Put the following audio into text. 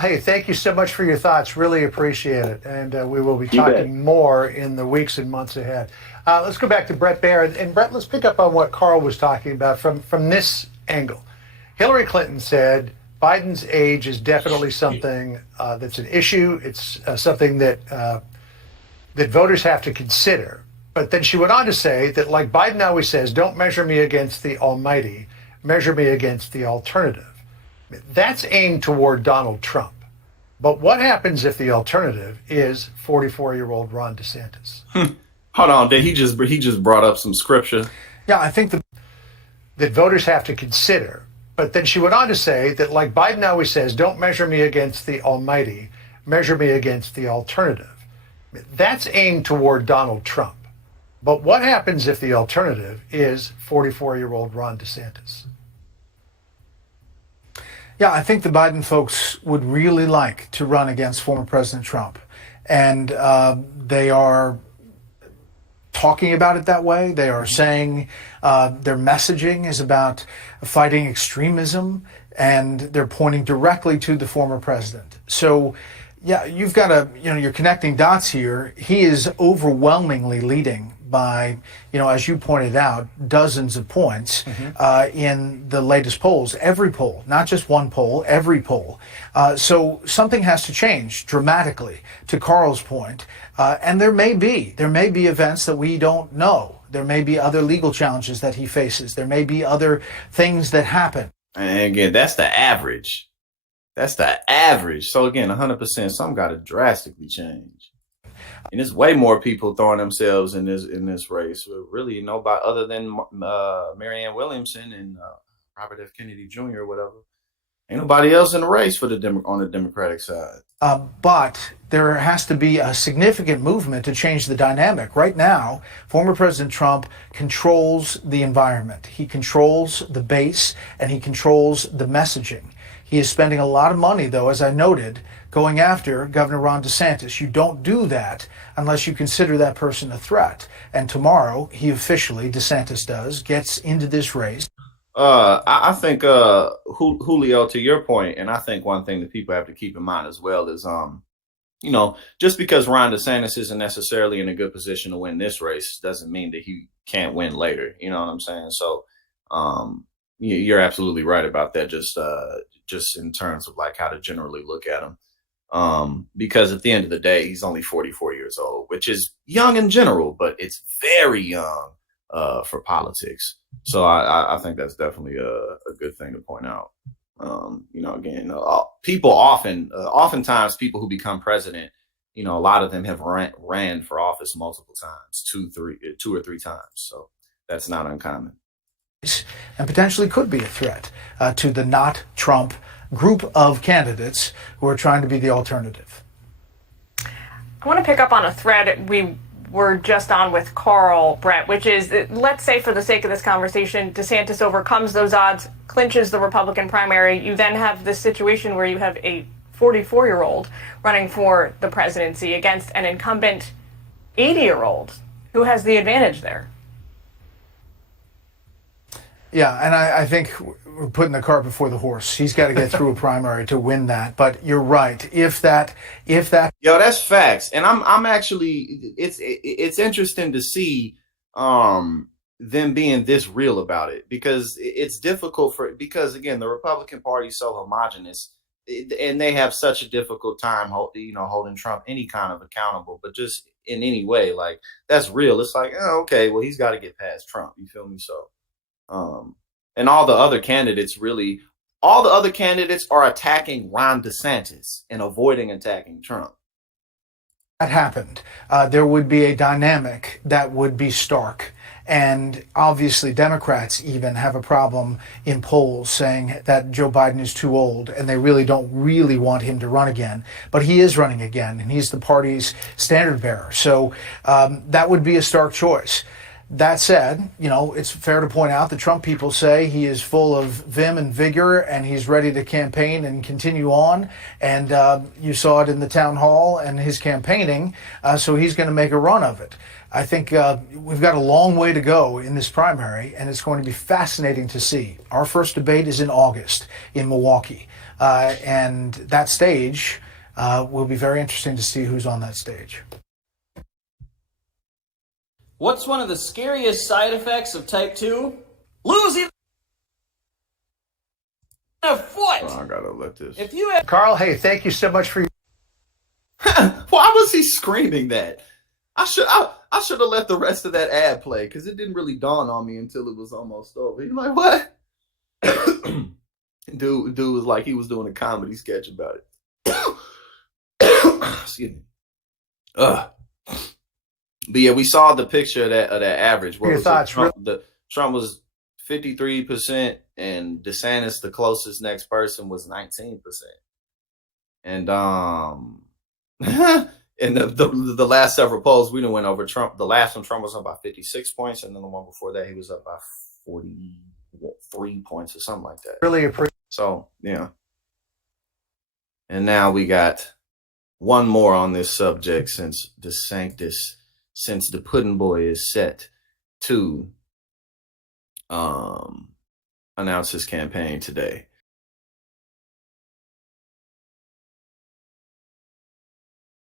Hey, thank you so much for your thoughts. Really appreciate it. And we will be You bet. talking more in the weeks and months ahead. Let's go back to Bret Baier. And Bret, let's pick up on what Carl was talking about from this angle. Hillary Clinton said Biden's age is definitely something that's an issue. It's something that voters have to consider. But then she went on to say that, like Biden always says, don't measure me against the almighty, measure me against the alternative. That's aimed toward Donald Trump. But what happens if the alternative is 44-year-old Ron DeSantis? Hold on, did he just brought up some scripture? Yeah, I think that voters have to consider. But then she went on to say that, like Biden always says, don't measure me against the almighty, measure me against the alternative. That's aimed toward Donald Trump. But what happens if the alternative is 44-year-old Ron DeSantis? Yeah, I think the Biden folks would really like to run against former President Trump. And they are talking about it that way. They are saying their messaging is about fighting extremism, and they're pointing directly to the former president. So, yeah, you've got you're connecting dots here. He is overwhelmingly leading by, as you pointed out, dozens of points in the latest polls. Every poll, not just one poll, every poll. So something has to change dramatically, to Carl's point. And there may be events that we don't know. There may be other legal challenges that he faces. There may be other things that happen. And again, that's the average. That's the average. So again, 100%, something got to drastically change. And there's way more people throwing themselves in this race. Really, nobody other than Marianne Williamson and Robert F. Kennedy Jr. or whatever. Ain't nobody else in the race on the Democratic side. But there has to be a significant movement to change the dynamic. Right now, former President Trump controls the environment. He controls the base, and he controls the messaging. He is spending a lot of money, though, as I noted, going after Governor Ron DeSantis. You don't do that unless you consider that person a threat. And tomorrow, he officially, DeSantis does, gets into this race. I think, Julio, to your point, and I think one thing that people have to keep in mind as well is, just because Ron DeSantis isn't necessarily in a good position to win this race doesn't mean that he can't win later. You know what I'm saying? So you're absolutely right about that. Just in terms of like how to generally look at him. Because at the end of the day, he's only 44 years old, which is young in general, but it's very young for politics. So I think that's definitely a good thing to point out. Again, people oftentimes people who become president, a lot of them have ran for office multiple times, two or three times. So that's not uncommon. And potentially could be a threat to the not Trump group of candidates who are trying to be the alternative. I want to pick up on a thread we were just on with Carl, Bret, which is, let's say for the sake of this conversation, DeSantis overcomes those odds, clinches the Republican primary. You then have this situation where you have a 44-year-old running for the presidency against an incumbent 80-year-old. Who has the advantage there? Yeah, and I think we're putting the cart before the horse. He's got to get through a primary to win that. But you're right. If that, yo, that's facts. And I'm actually, it's interesting to see them being this real about it, because it's difficult because again, the Republican Party is so homogenous, and they have such a difficult time, holding Trump any kind of accountable, but just in any way, like that's real. It's like, oh, okay, well, he's got to get past Trump. You feel me? So. And all the other candidates are attacking Ron DeSantis and avoiding attacking Trump. That happened, there would be a dynamic that would be stark. And obviously Democrats even have a problem in polls saying that Joe Biden is too old and they really don't want him to run again. But he is running again, and he's the party's standard bearer. So that would be a stark choice. That said, it's fair to point out that Trump people say he is full of vim and vigor, and he's ready to campaign and continue on. And you saw it in the town hall and his campaigning, so he's going to make a run of it. I think we've got a long way to go in this primary, and it's going to be fascinating to see. Our first debate is in August in Milwaukee. And that stage will be very interesting to see who's on that stage. What's one of the scariest side effects of type 2? Losing a foot! Oh, I gotta let this. If you have Carl, hey, thank you so much for your Why was he screaming that? I should have let the rest of that ad play because it didn't really dawn on me until it was almost over. You're like, what? dude was like he was doing a comedy sketch about it. Excuse me. But yeah, we saw the picture of that average. What Your was thoughts, it? Trump was 53%, and DeSantis, the closest next person, was 19%. And in the last several polls, we done went over Trump. The last one, Trump was up by 56 points, and then the one before that, he was up by 43 points or something like that. really appreciate. So, yeah. And now we got one more on this subject since the Puddin' Boy is set to announce his campaign today.